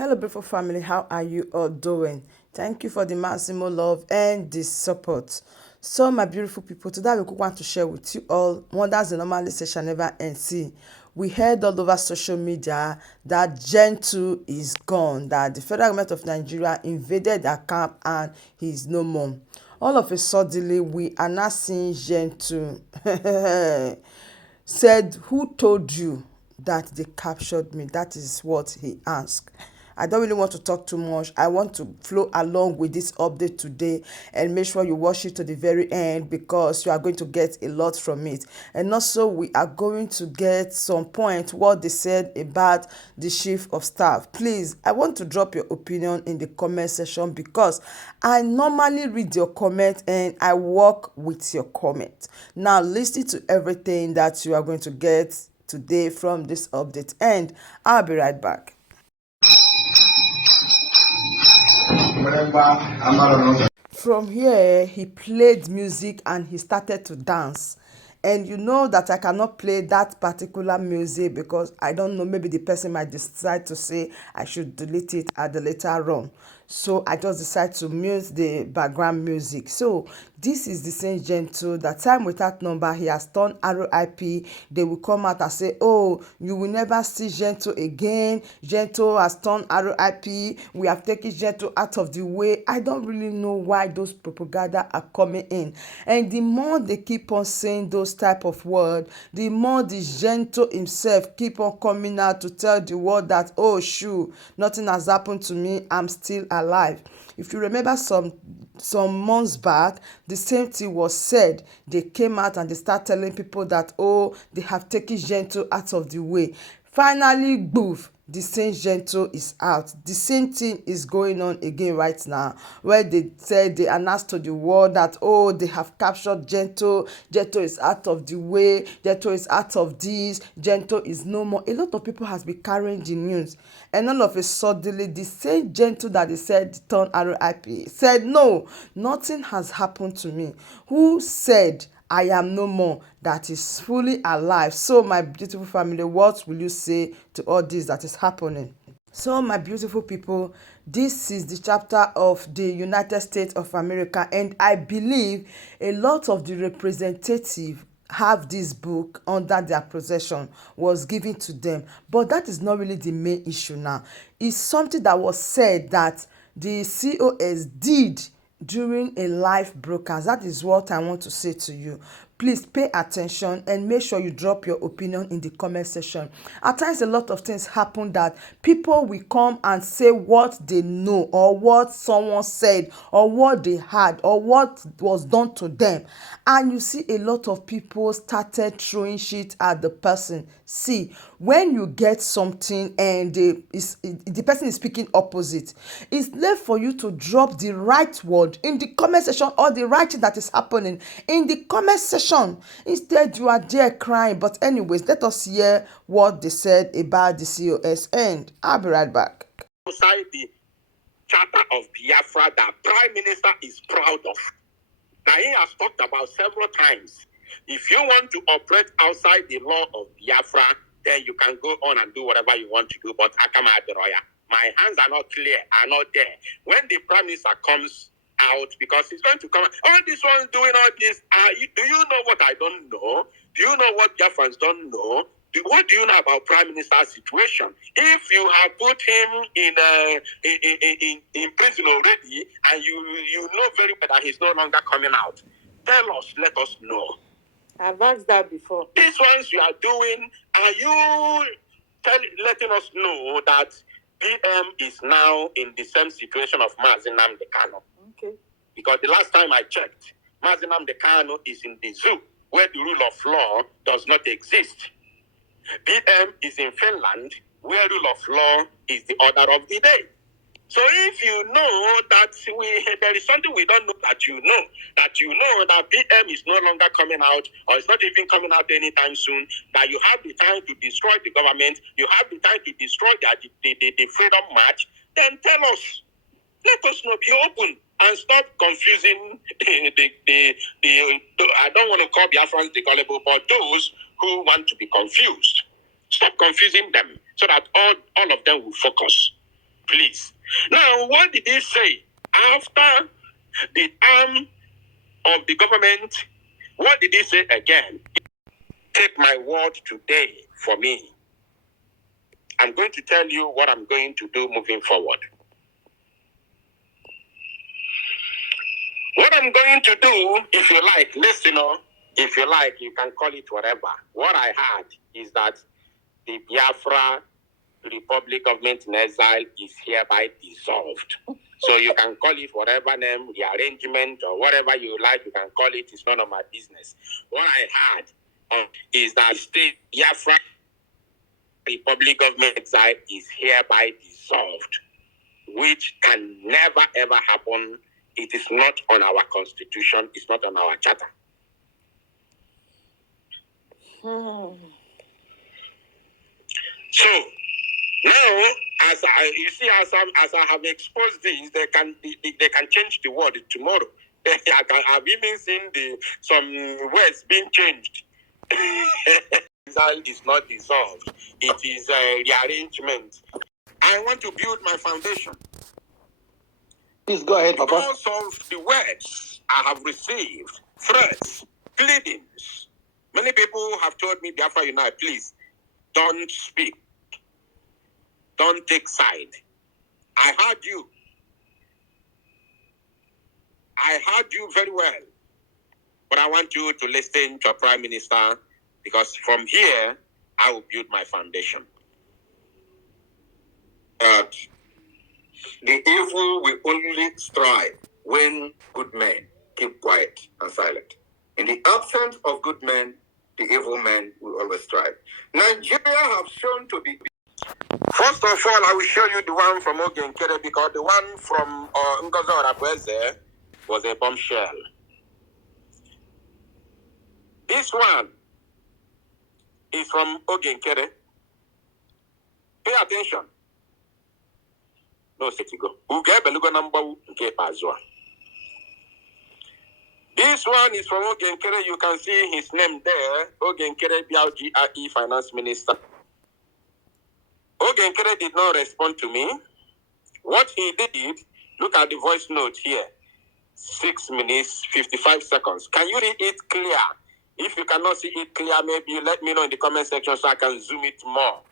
Hello, beautiful family. How are you all doing? Thank you for the maximum love and the support. So, my beautiful people, today we want to share with you all wonders the normal shall never end. See, we heard all over social media that Gentle is gone, that the federal government of Nigeria invaded their camp and he is no more. All of a sudden, we are now seeing Gentle said, "Who told you that they captured me?" That is what he asked. I don't really want to talk too much. I want to flow along with this update today and make sure you watch it to the very end because you are going to get a lot from it. And also, we are going to get some point what they said about the chief of staff. Please, I want to drop your opinion in the comment section because I normally read your comment and I work with your comment. Now, listen to everything that you are going to get today from this update, and I'll be right back. From here, he played music and he started to dance. And you know that I cannot play that particular music because I don't know, maybe the person might decide to say I should delete it at the later on. So I just decided to mute the background music. So this is the same Gentle. That time without number, he has turned RIP. They will come out and say, "Oh, you will never see Gentle again. Gentle has turned RIP. We have taken Gentle out of the way." I don't really know why those propaganda are coming in. And the more they keep on saying those type of words, the more the Gentle himself keep on coming out to tell the world that, "Oh, shoo, nothing has happened to me. I'm still alive." If you remember some months back, the same thing was said. They came out and they start telling people that, "Oh, they have taken Gentle out of the way." Finally, boof, the same Gentle is out. The same thing is going on again right now, where they said they announced to the world that, "Oh, they have captured Gentle. Gentle is out of the way. Gentle is out of this. Gentle is no more." A lot of people has been carrying the news, and all of a sudden, the same Gentle that they said turned RIP said, "No, nothing has happened to me." Who said I am no more, that is fully alive? So, my beautiful family, what will you say to all this that is happening? So, my beautiful people, this is the chapter of the United States of America, and I believe a lot of the representatives have this book under their possession, was given to them. But that is not really the main issue now. It's something that was said that the COS did during a live broadcast. That is what I want to say to you. Please pay attention and make sure you drop your opinion in the comment section. At times, a lot of things happen that people will come and say what they know, or what someone said, or what they had, or what was done to them. And you see a lot of people started throwing shit at the person. See, when you get something and the person is speaking opposite, it's left for you to drop the right word in the comment section, or the right thing that is happening in the comment section. Instead, you are there crying. But anyways, let us hear what they said about the COS, and I'll be right back. Outside the Charter of Biafra that Prime Minister is proud of. Now, he has talked about several times. If you want to operate outside the law of Biafra, then you can go on and do whatever you want to do. But Akama Adoroya, my hands are not clear, are not there. When the Prime Minister comes out, because he's going to come out, "Oh, this one's doing all this. Do you know what I don't know? Do you know what Biafrans don't know? What do you know about Prime Minister's situation? If you have put him in prison already, and you know very well that he's no longer coming out, tell us, let us know." I've asked that before. These ones you are doing, are you letting us know that PM is now in the same situation of Mazi Nnamdi Kanu? Okay. Because the last time I checked, Mazi Nnamdi Kanu is in the zoo, where the rule of law does not exist. PM is in Finland, where rule of law is the order of the day. So if you know that there is something we don't know that you know that PM is no longer coming out, or it's not even coming out anytime soon, that you have the time to destroy the government, you have the time to destroy the freedom march, then tell us. Let us know, be open, and stop confusing I don't want to call Biafrans the gullible, but those who want to be confused. Stop confusing them so that all of them will focus. Please. Now, what did he say after the arm of the government? What did he say again? Take my word today for me. I'm going to tell you what I'm going to do moving forward. What I'm going to do, if you like, listener, if you like, you can call it whatever. What I heard is that the Biafra Republic Government in Exile is hereby dissolved. So you can call it whatever name, rearrangement, or whatever you like, you can call it. It's none of my business. What I heard is that state Biafra Republic Government Exile is hereby dissolved, which can never ever happen. It is not on our constitution. It's not on our charter. So now, as I have exposed this, they can change the word tomorrow. I've even seen some words being changed. Exile is not dissolved. It is a rearrangement. I want to build my foundation. Please go ahead, Papa. Because of the words I have received, threats, pleadings. Many people have told me, Biafra Unite, please, don't speak. Don't take side. I heard you. I heard you very well. But I want you to listen to a prime minister, because from here, I will build my foundation. The evil will only strive when good men keep quiet and silent. In the absence of good men, the evil men will always strive. Nigeria have shown to be... First of all, I will show you the one from Ogenkere, because the one from Ngozi was a bombshell. This one is from Ogenkere. Pay attention. No, Setigo. This one is from Ogenkere. You can see his name there. Ogenkere, BRGIE Finance Minister. Ogenkere did not respond to me. What he did, look at the voice note here. 6 minutes, 55 seconds. Can you read it clear? If you cannot see it clear, maybe let me know in the comment section so I can zoom it more.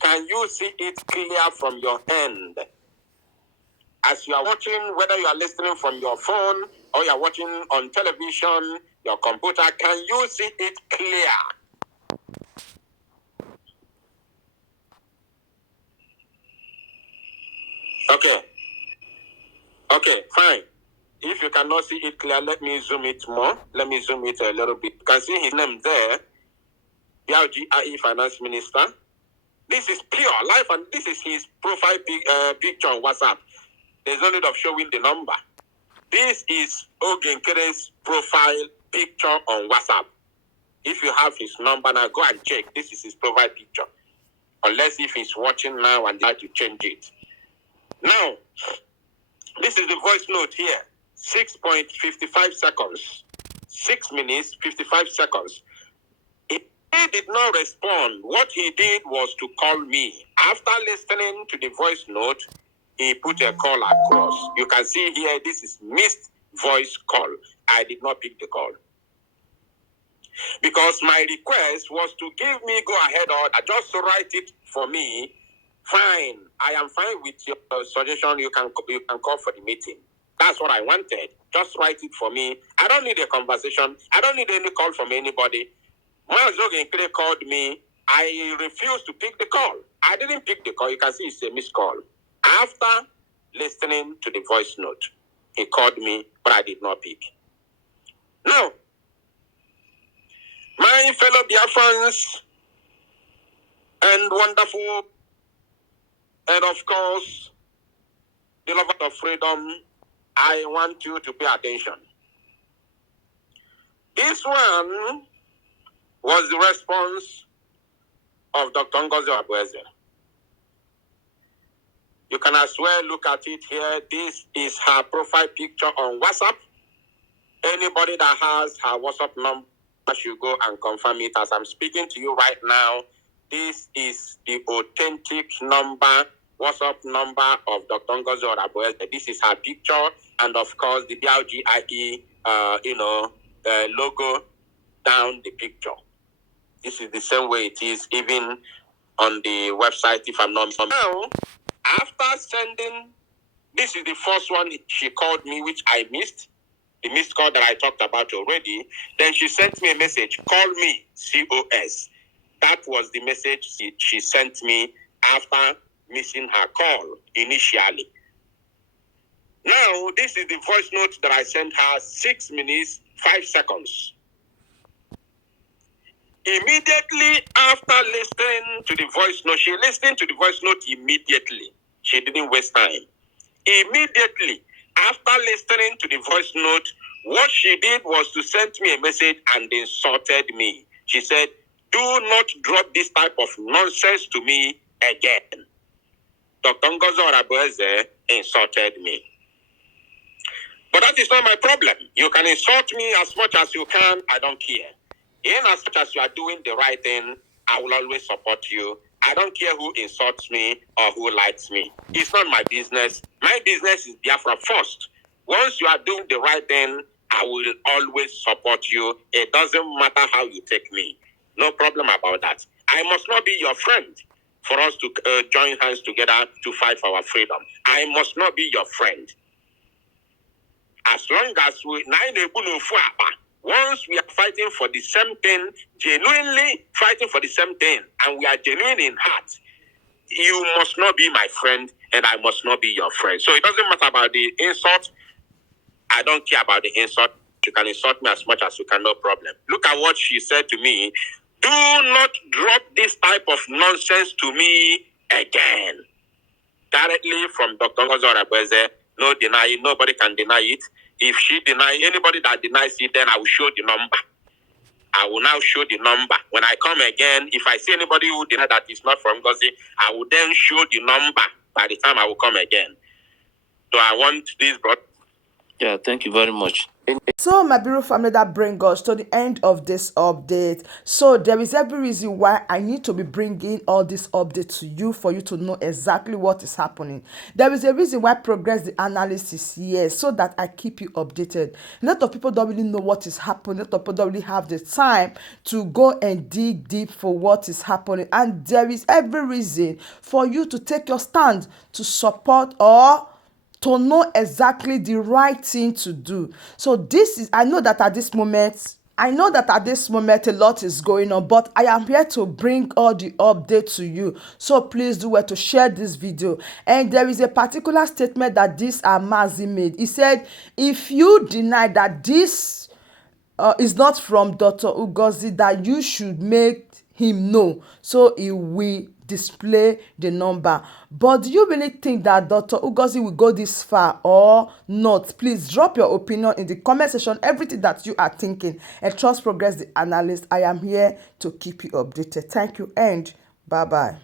Can you see it clear from your end? As you are watching, whether you are listening from your phone or you are watching on television, your computer, can you see it clear? Okay, fine. If you cannot see it clear, let me zoom it more. Let me zoom it a little bit. You can see his name there, BRGIE Finance Minister. This is pure life, and this is his profile picture on WhatsApp. There's no need of showing the number. This is Ogenkere's profile picture on WhatsApp. If you have his number now, go and check. This is his profile picture. Unless if he's watching now and they have to change it. Now, this is the voice note here. 6.55 seconds. 6 minutes, 55 seconds. He did not respond. What he did was to call me. After listening to the voice note, he put a call across. You can see here, this is missed voice call. I did not pick the call. Because my request was to give me go-ahead order, just write it for me. Fine, I am fine with your suggestion. You can call for the meeting. That's what I wanted. Just write it for me. I don't need a conversation. I don't need any call from anybody. Miles Ogenkere called me. I refused to pick the call. I didn't pick the call. You can see it's a missed call. After listening to the voice note, he called me, but I did not pick. Now, my fellow Biafrans and wonderful, and of course, the lovers of freedom, I want you to pay attention. This one was the response of Dr. Ngozi. You can as well look at it here. This is her profile picture on WhatsApp. Anybody that has her WhatsApp number should go and confirm it. As I'm speaking to you right now, this is the authentic number WhatsApp number of Dr. Ngozi Oraboeze. This is her picture, and of course the BRGIE, logo down the picture. This is the same way it is even on the website, if I'm not mistaken. Now, after sending, this is the first one she called me, which I missed, the missed call that I talked about already. Then she sent me a message, call me, COS. That was the message she sent me after missing her call initially. Now, this is the voice note that I sent her, 6 minutes, 5 seconds. Immediately after listening to the voice note, she listened to the voice note immediately. She didn't waste time. Immediately after listening to the voice note, what she did was to send me a message and insulted me. She said, do not drop this type of nonsense to me again. Dr. Ngozi Oraboeze insulted me. But that is not my problem. You can insult me as much as you can. I don't care. In as much as you are doing the right thing, I will always support you. I don't care who insults me or who likes me. It's not my business. My business is Biafra first. Once you are doing the right thing, I will always support you. It doesn't matter how you take me. No problem about that. I must not be your friend for us to join hands together to fight for our freedom. I must not be your friend. As long as once we are fighting for the same thing, genuinely fighting for the same thing, and we are genuine in heart, you must not be my friend, and I must not be your friend. So it doesn't matter about the insult. I don't care about the insult. You can insult me as much as you can, no problem. Look at what she said to me. Do not drop this type of nonsense to me again. Directly from Dr. Ngozi Oraboeze. No denying. Nobody can deny it. If she denies, anybody that denies it, then I will show the number. I will now show the number. When I come again, if I see anybody who denies that is not from Ngozi, I will then show the number by the time I will come again. So I want this brought. Yeah, thank you very much. So my beautiful family, that brings us to the end of this update. So there is every reason why I need to be bringing all this update to you, for you to know exactly what is happening. There is a reason why Progress the Analyst is here, so that I keep you updated. A lot of people don't really know what is happening. A lot of people don't really have the time to go and dig deep for what is happening. And there is every reason for you to take your stand to support or to know exactly the right thing to do. So this is, I know that at this moment a lot is going on, but I am here to bring all the updates to you. So please do well to share this video. And there is a particular statement that this Ngozi made. He said, if you deny that this is not from Dr. Ngozi, that you should make him know, so he will display the number. But do you really think that Dr. Ngozi will go this far or not? Please drop your opinion in the comment section, everything that you are thinking. And trust Progress the Analyst. I am here to keep you updated. Thank you and bye bye.